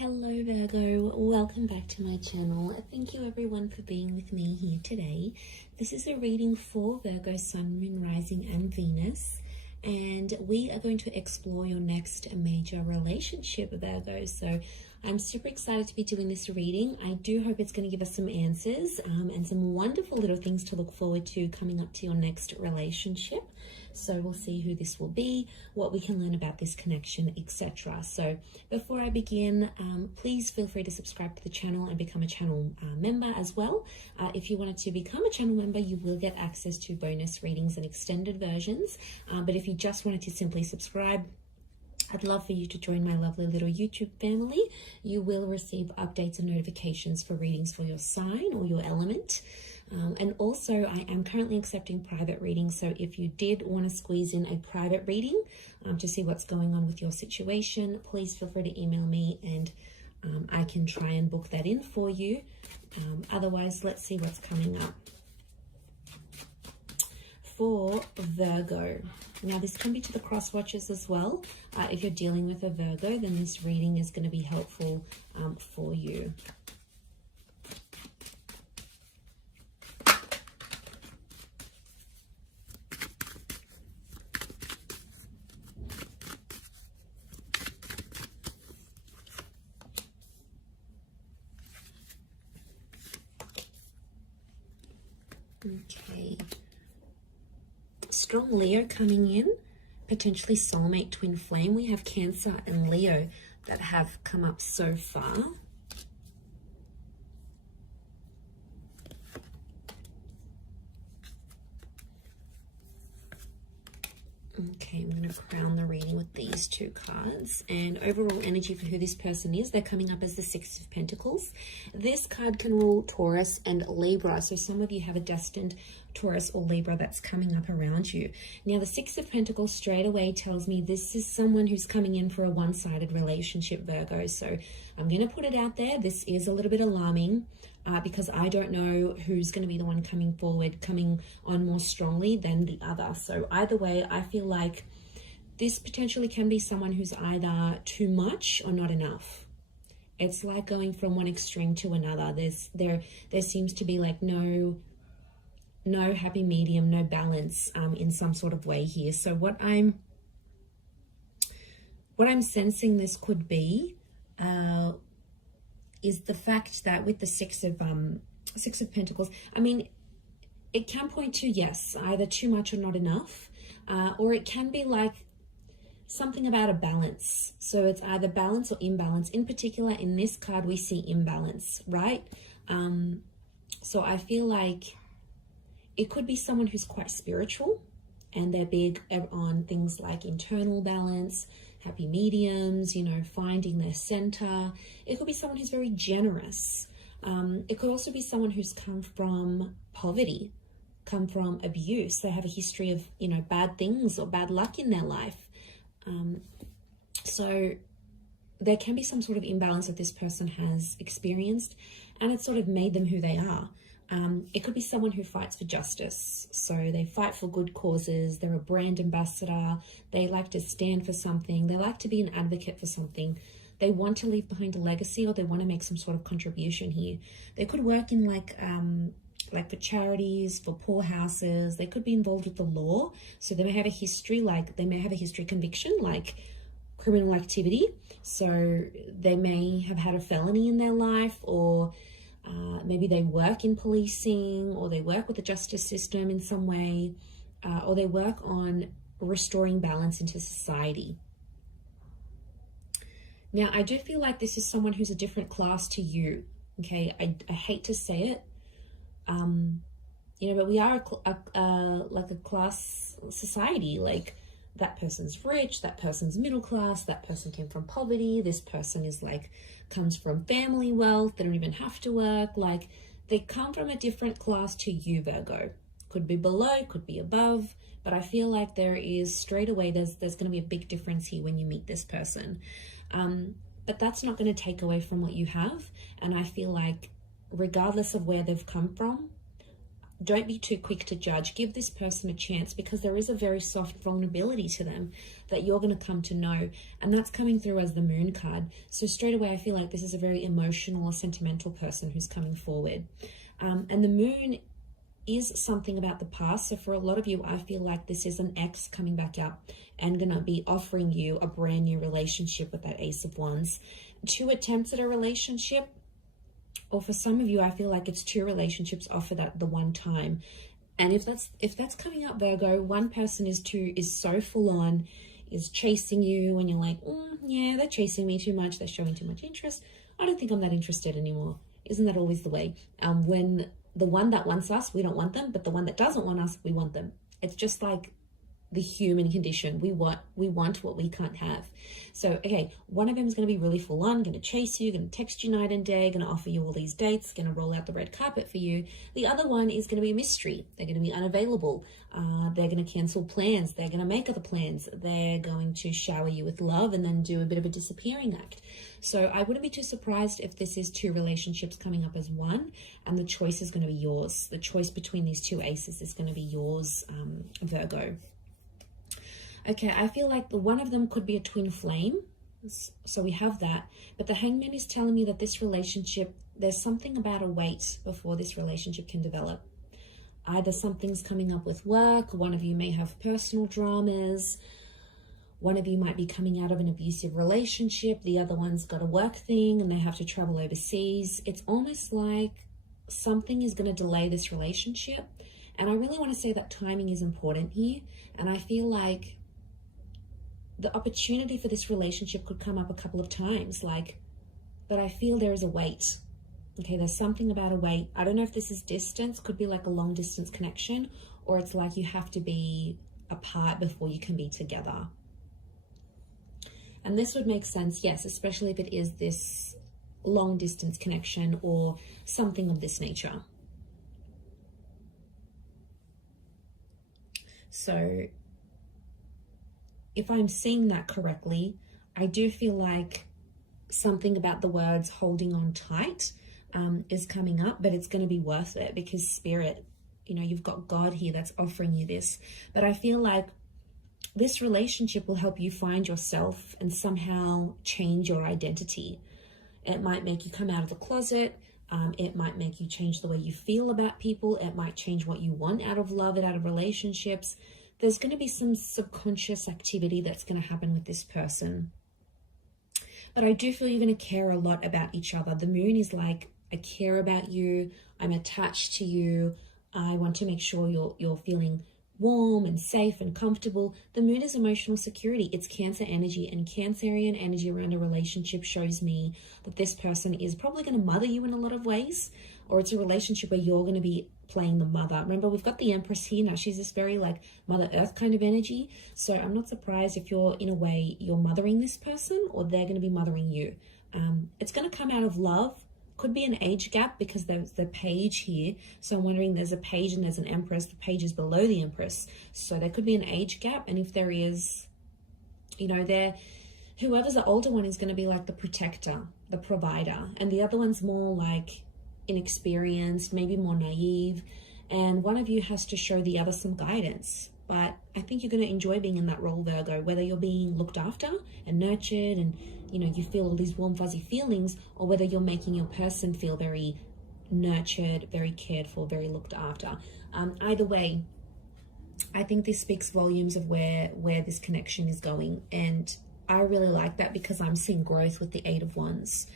Hello Virgo, welcome back to my channel. Thank you everyone for being with me here today. This is a reading for Virgo, Sun, Moon, Rising and Venus, and we are going to explore your next major relationship, Virgo. So I'm super excited to be doing this reading. I do hope it's going to give us some answers and some wonderful little things to look forward to coming up to your next relationship. So we'll see who this will be, what we can learn about this connection, etc. So before I begin, please feel free to subscribe to the channel and become a channel member as well. If you wanted to become a channel member, you will get access to bonus readings and extended versions. But if you just wanted to simply subscribe, I'd love for you to join my lovely little YouTube family. You will receive updates and notifications for readings for your sign or your element. And also, I am currently accepting private readings. So if you did want to squeeze in a private reading to see what's going on with your situation, please feel free to email me and I can try and book that in for you. Otherwise, let's see what's coming up for Virgo. Now, this can be to the cross watchers as well. If you're dealing with a Virgo, then this reading is going to be helpful for you. Okay. Strong Leo coming in, potentially soulmate twin flame. We have Cancer and Leo that have come up so far. Okay, I'm going to crown the reading with these two cards. And overall energy for who this person is, they're coming up as the Six of Pentacles. This card can rule Taurus and Libra. So some of you have a destined Taurus or Libra that's coming up around you. Now, the Six of Pentacles straight away tells me this is someone who's coming in for a one-sided relationship, Virgo. So I'm going to put it out there. This is a little bit alarming. Because I don't know who's going to be the one coming forward, coming on more strongly than the other. So either way, I feel like this potentially can be someone who's either too much or not enough. It's like going from one extreme to another. There seems to be like no happy medium, no balance in some sort of way here. So what I'm sensing this could be is the fact that with the Six of Pentacles, I mean, it can point to, yes, either too much or not enough, or it can be like something about a balance. So it's either balance or imbalance. In particular, in this card, we see imbalance, right? So I feel like it could be someone who's quite spiritual and they're big on things like internal balance, happy mediums, you know, finding their center. It could be someone who's very generous. It could also be someone who's come from poverty, come from abuse. They have a history of, you know, bad things or bad luck in their life. So there can be some sort of imbalance that this person has experienced, and it's sort of made them who they are. It could be someone who fights for justice. So they fight for good causes. They're a brand ambassador. They like to stand for something. They like to be an advocate for something. They want to leave behind a legacy, or they want to make some sort of contribution here. They could work in like for charities, for poor houses. They could be involved with the law. So they may have a history, conviction, like criminal activity. So they may have had a felony in their life, or maybe they work in policing, or they work with the justice system in some way, or they work on restoring balance into society. Now, I do feel like this is someone who's a different class to you, okay? I hate to say it, you know, but we are like a class society. Like, that person's rich, that person's middle class, that person came from poverty, this person is like, comes from family wealth, they don't even have to work. Like, they come from a different class to you, Virgo. Could be below, could be above, but I feel like there is straight away, there's going to be a big difference here when you meet this person. But that's not going to take away from what you have. And I feel like regardless of where they've come from, don't be too quick to judge. Give this person a chance, because there is a very soft vulnerability to them that you're going to come to know. And that's coming through as the Moon card. So straight away, I feel like this is a very emotional or sentimental person who's coming forward. And the Moon is something about the past. So for a lot of you, I feel like this is an ex coming back up and going to be offering you a brand new relationship with that Ace of Wands. 2 attempts at a relationship. Or for some of you, I feel like it's 2 relationships offered at the one time. And if that's coming up, Virgo, one person is so full on, is chasing you, and you're like, yeah, they're chasing me too much, they're showing too much interest. I don't think I'm that interested anymore. Isn't that always the way? When the one that wants us, we don't want them, but the one that doesn't want us, we want them. It's just like the human condition. We want what we can't have. So, okay, one of them is going to be really full on, going to chase you, going to text you night and day, going to offer you all these dates, going to roll out the red carpet for you. The other one is going to be a mystery. They're going to be unavailable. They're going to cancel plans. They're going to make other plans. They're going to shower you with love and then do a bit of a disappearing act. So I wouldn't be too surprised if this is 2 relationships coming up as one, and the choice is going to be yours. The choice between these 2 aces is going to be yours, Virgo. Okay, I feel like the one of them could be a twin flame. So we have that. But the Hangman is telling me that this relationship, there's something about a wait before this relationship can develop. Either something's coming up with work, one of you may have personal dramas, one of you might be coming out of an abusive relationship, the other one's got a work thing and they have to travel overseas. It's almost like something is going to delay this relationship. And I really want to say that timing is important here. And I feel like the opportunity for this relationship could come up a couple of times, but I feel there is a wait. Okay, there's something about a wait. I don't know if this is distance, could be like a long distance connection, or it's like you have to be apart before you can be together. And this would make sense, yes, especially if it is this long distance connection or something of this nature. So if I'm seeing that correctly, I do feel like something about the words holding on tight is coming up, but it's going to be worth it, because Spirit, you've got God here that's offering you this. But I feel like this relationship will help you find yourself and somehow change your identity. It might make you come out of the closet. It might make you change the way you feel about people. It might change what you want out of love and out of relationships. There's going to be some subconscious activity that's going to happen with this person. But I do feel you're going to care a lot about each other. The Moon is like, I care about you. I'm attached to you. I want to make sure you're feeling warm and safe and comfortable. The Moon is emotional security. It's Cancer energy, and Cancerian energy around a relationship shows me that this person is probably going to mother you in a lot of ways, or it's a relationship where you're going to be playing the mother. Remember, we've got the Empress here now. She's this very like Mother Earth kind of energy. So I'm not surprised if you're, in a way, you're mothering this person, or they're going to be mothering you. It's going to come out of love. Could be an age gap, because there's the Page here. So I'm wondering, there's a Page and there's an Empress. The Page is below the Empress. So there could be an age gap. And if there is, whoever's the older one is going to be like the protector, the provider. And the other one's more like inexperienced, maybe more naive. And one of you has to show the other some guidance. But I think you're going to enjoy being in that role, Virgo, whether you're being looked after and nurtured and, you feel all these warm, fuzzy feelings, or whether you're making your person feel very nurtured, very cared for, very looked after. Either way, I think this speaks volumes of where this connection is going. And I really like that, because I'm seeing growth with the 8 of Wands.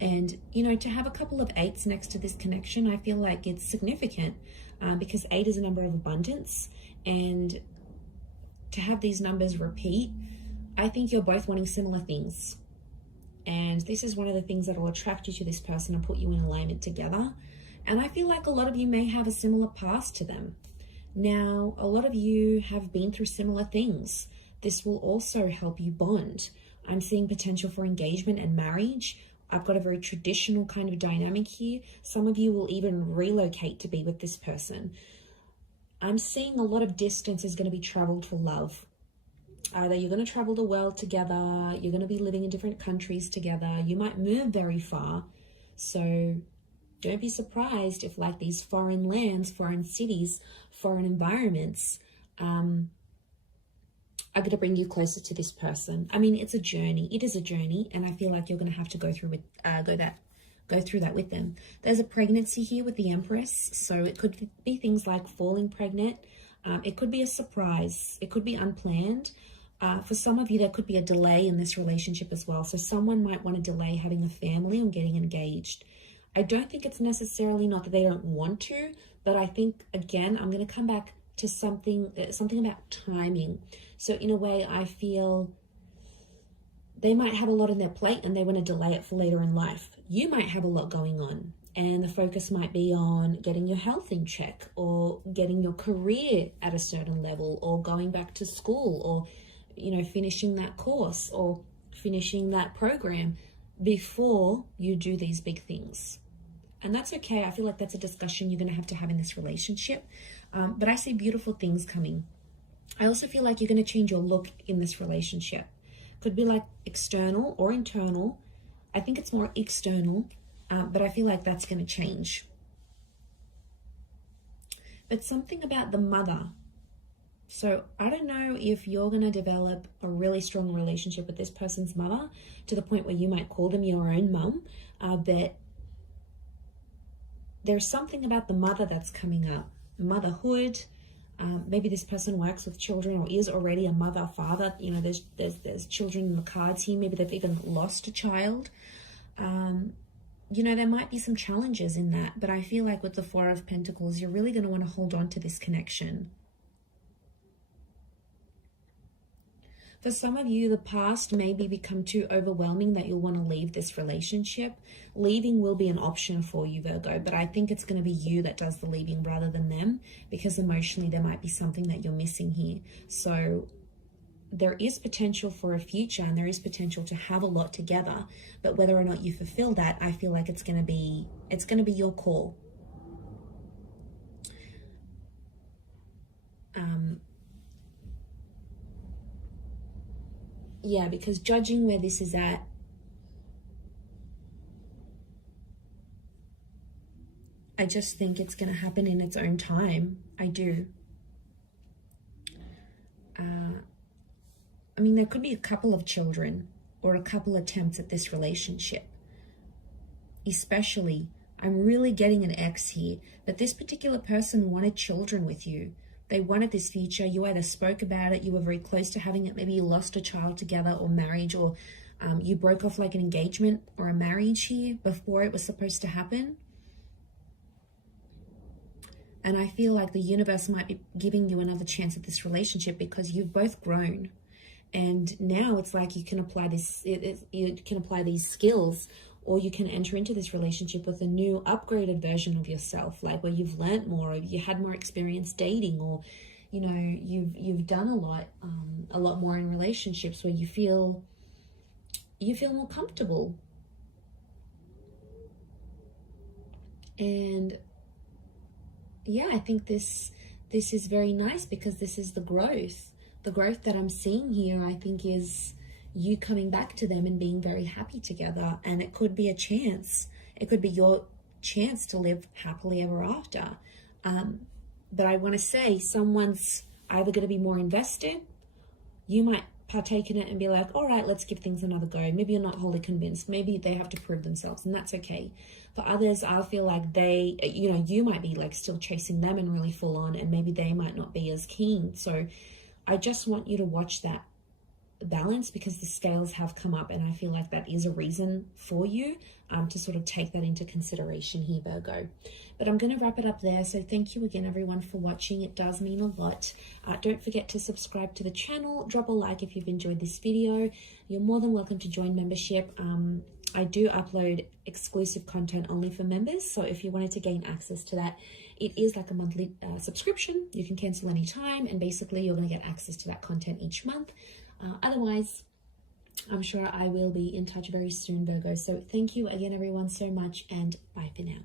And, to have a couple of 8s next to this connection, I feel like it's significant, because 8 is a number of abundance. And to have these numbers repeat, I think you're both wanting similar things. And this is one of the things that will attract you to this person and put you in alignment together. And I feel like a lot of you may have a similar past to them. Now, a lot of you have been through similar things. This will also help you bond. I'm seeing potential for engagement and marriage. I've got a very traditional kind of dynamic here. Some of you will even relocate to be with this person. I'm seeing a lot of distance is going to be traveled for love. Either you're going to travel the world together, you're going to be living in different countries together, you might move very far. So don't be surprised if like these foreign lands, foreign cities, foreign environments are going to bring you closer to this person. I mean, it's a journey. It is a journey, and I feel like you're going to have to go through that with them. There's a pregnancy here with the Empress, so it could be things like falling pregnant. It could be a surprise. It could be unplanned. For some of you, there could be a delay in this relationship as well. So someone might want to delay having a family or getting engaged. I don't think it's necessarily not that they don't want to, but I think, again, I'm going to come back to something about timing. So in a way, I feel they might have a lot on their plate and they want to delay it for later in life. You might have a lot going on, and the focus might be on getting your health in check, or getting your career at a certain level, or going back to school, or, you know, finishing that course or finishing that program before you do these big things. And that's okay. I feel like that's a discussion you're going to have in this relationship. But I see beautiful things coming. I also feel like you're going to change your look in this relationship. Could be like external or internal. I think it's more external, but I feel like that's going to change. But something about the mother. So I don't know if you're going to develop a really strong relationship with this person's mother to the point where you might call them your own mum, but there's something about the mother that's coming up. Motherhood. Maybe this person works with children or is already a mother, father. You know, there's children in the cards here. Maybe they've even lost a child. You know, there might be some challenges in that, but I feel like with the Four of Pentacles, you're really going to want to hold on to this connection. For some of you, the past maybe become too overwhelming that you'll want to leave this relationship. Leaving will be an option for you, Virgo, but I think it's going to be you that does the leaving rather than them, because emotionally there might be something that you're missing here. So there is potential for a future, and there is potential to have a lot together, but whether or not you fulfill that, I feel like it's going to be your call. Yeah, because judging where this is at, I just think it's going to happen in its own time. I do. I mean, there could be a couple of children or a couple attempts at this relationship. Especially, I'm really getting an X here, that this particular person wanted children with you. They wanted this future. You either spoke about it, you were very close to having it, maybe you lost a child together or marriage, or you broke off like an engagement or a marriage here before it was supposed to happen. And I feel like the universe might be giving you another chance at this relationship because you've both grown. And now it's like you can apply you can apply these skills, or you can enter into this relationship with a new upgraded version of yourself, like where you've learnt more, or you had more experience dating, or, you know, you've done a lot more in relationships where you feel more comfortable. And yeah, I think this is very nice, because this is the growth that I'm seeing here. I think is you coming back to them and being very happy together. And it could be a chance. It could be your chance to live happily ever after. But I want to say someone's either going to be more invested. You might partake in it and be like, all right, let's give things another go. Maybe you're not wholly convinced. Maybe they have to prove themselves, and that's okay. For others, I feel like they, you know, you might be like still chasing them and really full on, and maybe they might not be as keen. So I just want you to watch that balance, because the scales have come up, and I feel like that is a reason for you to sort of take that into consideration here, Virgo. But I'm going to wrap it up there. So thank you again, everyone, for watching. It does mean a lot. Don't forget to subscribe to the channel. Drop a like if you've enjoyed this video. You're more than welcome to join membership. I do upload exclusive content only for members, so if you wanted to gain access to that, it is like a monthly subscription. You can cancel anytime, and basically you're going to get access to that content each month. Otherwise, I'm sure I will be in touch very soon, Virgo. So thank you again, everyone, so much, and bye for now.